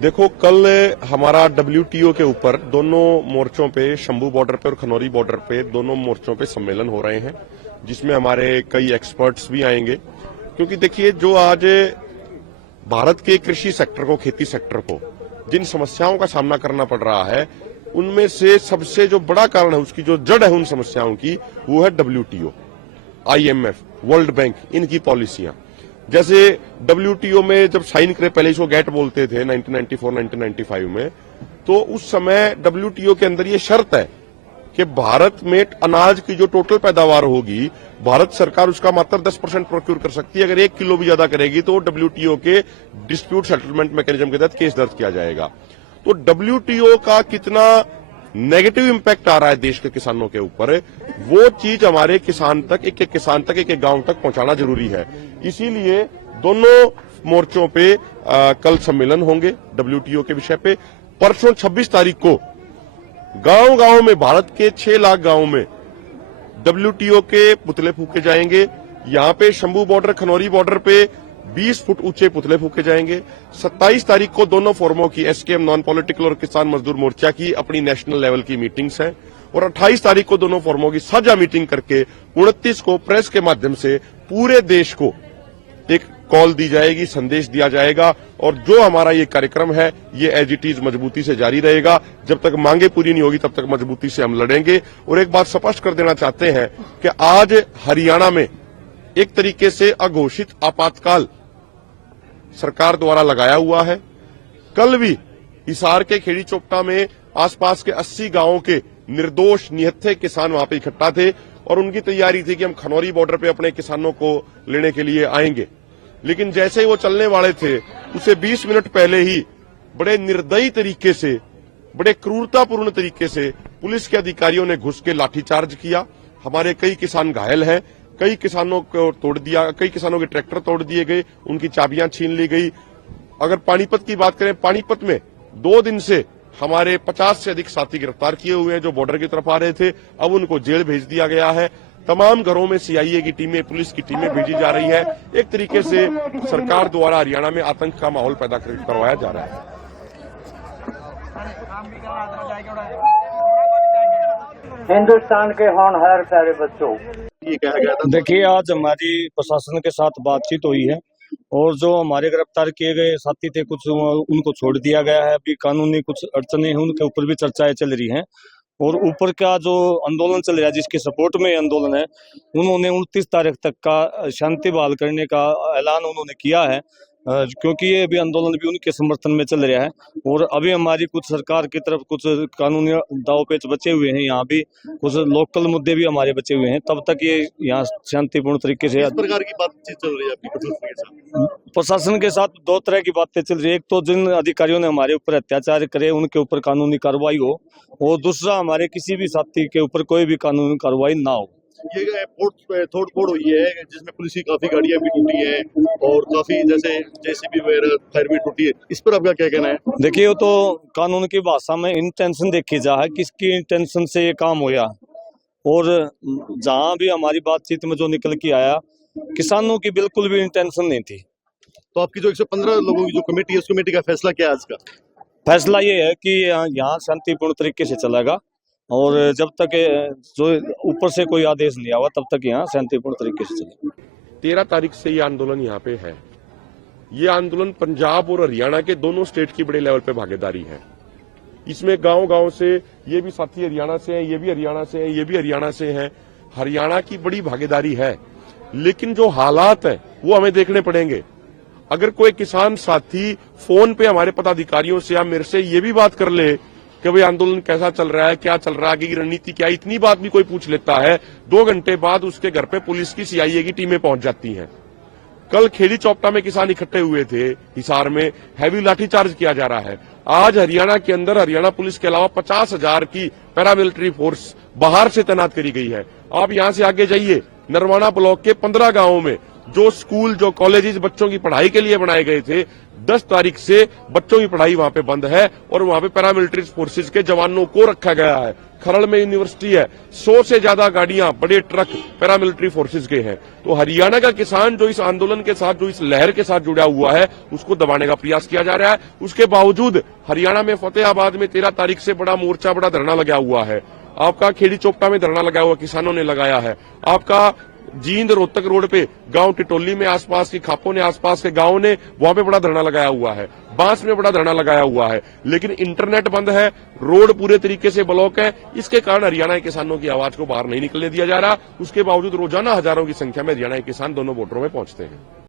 देखो, कल हमारा WTO के ऊपर दोनों मोर्चों पे, शंभू बॉर्डर पे और खनौरी बॉर्डर पे, दोनों मोर्चों पे सम्मेलन हो रहे हैं, जिसमें हमारे कई एक्सपर्ट्स भी आएंगे। क्योंकि देखिए, जो आज भारत के कृषि सेक्टर को, खेती सेक्टर को जिन समस्याओं का सामना करना पड़ रहा है, उनमें से सबसे जो बड़ा कारण है, उसकी जो जड़ है उन समस्याओं की, वो है WTO, IMF, वर्ल्ड बैंक, इनकी पॉलिसियां। जैसे WTO में जब साइन करे, पहले इसको गेट बोलते थे 1994-1995 में, तो उस समय WTO के अंदर ये शर्त है कि भारत में अनाज की जो टोटल पैदावार होगी, भारत सरकार उसका मात्र 10% प्रोक्योर कर सकती है। अगर 1 किलो भी ज्यादा करेगी तो WTO के डिस्प्यूट सेटलमेंट मैकेनिज्म के तहत केस दर्ज किया जाएगा। तो WTO का कितना नेगेटिव इंपैक्ट आ रहा है देश के किसानों के ऊपर, वो चीज हमारे किसान तक, एक एक किसान तक, एक एक गांव तक पहुंचाना जरूरी है। इसीलिए दोनों मोर्चों पे कल सम्मेलन होंगे WTO के विषय पे। परसों 26 तारीख को गांव गांव में, भारत के 6 लाख गांव में WTO के पुतले फूके जाएंगे। यहां पे शंभू बॉर्डर, खनौरी बॉर्डर पे 20 फुट ऊंचे पुतले फूके जाएंगे। 27 तारीख को दोनों फोरमों की, SKM नॉन पॉलिटिकल और किसान मजदूर मोर्चा की अपनी नेशनल लेवल की मीटिंग्स हैं। और 28 तारीख को दोनों फोरमों की साझा मीटिंग करके 29 को प्रेस के माध्यम से पूरे देश को एक कॉल दी जाएगी, संदेश दिया जाएगा। और जो हमारा ये कार्यक्रम है, ये एज इट इज मजबूती से जारी रहेगा। जब तक मांगे पूरी नहीं होगी तब तक मजबूती से हम लड़ेंगे। और एक बात स्पष्ट कर देना चाहते हैं कि आज हरियाणा में एक तरीके से अघोषित आपातकाल सरकार द्वारा लगाया हुआ है। कल भी हिसार के खेड़ी चोपटा में आसपास के 80 गांवों के निर्दोष निहत्थे किसान वहां पे इकट्ठा थे और उनकी तैयारी थी कि हम खनौरी बॉर्डर पे अपने किसानों को लेने के लिए आएंगे। लेकिन जैसे ही वो चलने वाले थे, उसे 20 मिनट पहले ही बड़े निर्दयी तरीके से, बड़े क्रूरतापूर्ण तरीके से पुलिस के अधिकारियों ने घुस के लाठीचार्ज किया। हमारे कई किसान घायल हैं, कई किसानों को तोड़ दिया, कई किसानों के ट्रैक्टर तोड़ दिए गए, उनकी चाबियां छीन ली गई। अगर पानीपत की बात करें, पानीपत में 2 दिन से हमारे 50 से अधिक साथी गिरफ्तार किए हुए हैं जो बॉर्डर की तरफ आ रहे थे। अब उनको जेल भेज दिया गया है। तमाम घरों में CIA की टीमें, पुलिस की टीमें भेजी जा रही है। एक तरीके से सरकार द्वारा हरियाणा में आतंक का माहौल पैदा करवाया जा रहा है। हिंदुस्तान के होनहार प्यारे बच्चों, देखिए, आज हमारी प्रशासन के साथ बातचीत हुई है और जो हमारे गिरफ्तार किए गए साथी थे, कुछ उनको छोड़ दिया गया है। अभी कानूनी कुछ अड़चने हैं, उनके ऊपर भी चर्चाएं चल रही हैं। और ऊपर का जो आंदोलन चल रहा है, जिसके सपोर्ट में आंदोलन है, उन्होंने 29 तारीख तक का शांति बहाल करने का ऐलान उन्होंने किया है, क्योंकि ये भी आंदोलन भी उनके समर्थन में चल रहा है। और अभी हमारी कुछ सरकार की तरफ कुछ कानूनी दाव पेच बचे हुए हैं, यहाँ भी कुछ लोकल मुद्दे भी हमारे बचे हुए हैं। तब तक ये यहाँ शांतिपूर्ण तरीके से किस प्रकार की बातचीत चल रही है आपकी प्रशासन के साथ? 2 तरह की बातें चल रही है। एक तो जिन अधिकारियों ने हमारे ऊपर अत्याचार करे उनके ऊपर कानूनी कार्रवाई हो, और दूसरा हमारे किसी भी साथी के ऊपर कोई भी कानूनी कार्रवाई ना हो। ये तोड़ फोड़ हुई है जिसमें पुलिस की काफी गाड़ियां भी टूटी हैं और काफी जैसे JCB वगैरह फायर भी टूटी है, इस पर आपका क्या कहना है? देखिए, वो तो कानून की भाषा में इंटेंशन देखी जा है, किसकी इंटेंशन से ये काम होया। और जहां भी हमारी बातचीत में जो निकल के आया, किसानों की बिल्कुल भी इंटेंशन नहीं थी। तो आपकी जो 115 लोगों की जो कमेटी है, उस कमेटी का फैसला क्या है आज का? फैसला ये है कि यहाँ शांतिपूर्ण तरीके से चलेगा और जब तक जो ऊपर से कोई आदेश नहीं आवा तब तक यहाँ शांतिपूर्ण तरीके से चलेगा। 13 तारीख से ये आंदोलन यहाँ पे है। ये आंदोलन पंजाब और हरियाणा के दोनों स्टेट की बड़े लेवल पे भागीदारी है। इसमें गांव गांव से ये भी साथी हरियाणा से हैं, ये भी हरियाणा से हैं, ये भी हरियाणा से हैं। हरियाणा की बड़ी भागीदारी है, लेकिन जो हालात है वो हमें देखने पड़ेंगे। अगर कोई किसान साथी फोन पे हमारे पदाधिकारियों से या मेरे से ये भी बात कर ले कि भाई आंदोलन कैसा चल रहा है, क्या चल रहा है, आगे की रणनीति क्या है, इतनी बात भी कोई पूछ लेता है, 2 घंटे बाद उसके घर पे पुलिस की, CIA की टीमें पहुंच जाती हैं। कल खेड़ी चौपटा में किसान इकट्ठे हुए थे, हिसार में हैवी लाठीचार्ज किया जा रहा है। आज हरियाणा के अंदर हरियाणा पुलिस के अलावा 50,000 की पैरामिलिट्री फोर्स बाहर से तैनात करी गई है। आप यहां से आगे जाइए, नरवाना ब्लॉक के 15 गांवों में जो स्कूल जो कॉलेजेस बच्चों की पढ़ाई के लिए बनाए गए थे 10 तारीख से बच्चों की पढ़ाई वहां पे बंद है और वहां पे पैरामिलिट्री फोर्सेज के जवानों को रखा गया है। खरड़ में यूनिवर्सिटी है, 100 से ज्यादा गाड़ियां बड़े ट्रक पैरामिलिट्री फोर्सेज के हैं। तो हरियाणा का किसान जो इस आंदोलन के साथ जो इस लहर के साथ जुड़ा हुआ है उसको दबाने का प्रयास किया जा रहा है। उसके बावजूद हरियाणा में फतेहाबाद में 13 तारीख से बड़ा मोर्चा बड़ा धरना लगा हुआ है। आपका खेड़ी चोपटा में धरना लगा हुआ किसानों ने लगाया है। आपका जींद रोहतक रोड पे गांव टिटोली में आसपास की खापों ने आसपास के गांव ने वहां पे बड़ा धरना लगाया हुआ है। बांस में बड़ा धरना लगाया हुआ है। लेकिन इंटरनेट बंद है, रोड पूरे तरीके से ब्लॉक है। इसके कारण हरियाणा के किसानों की आवाज को बाहर नहीं निकलने दिया जा रहा। उसके बावजूद रोजाना हजारों की संख्या में हरियाणा के किसान दोनों बॉर्डरों में पहुंचते हैं।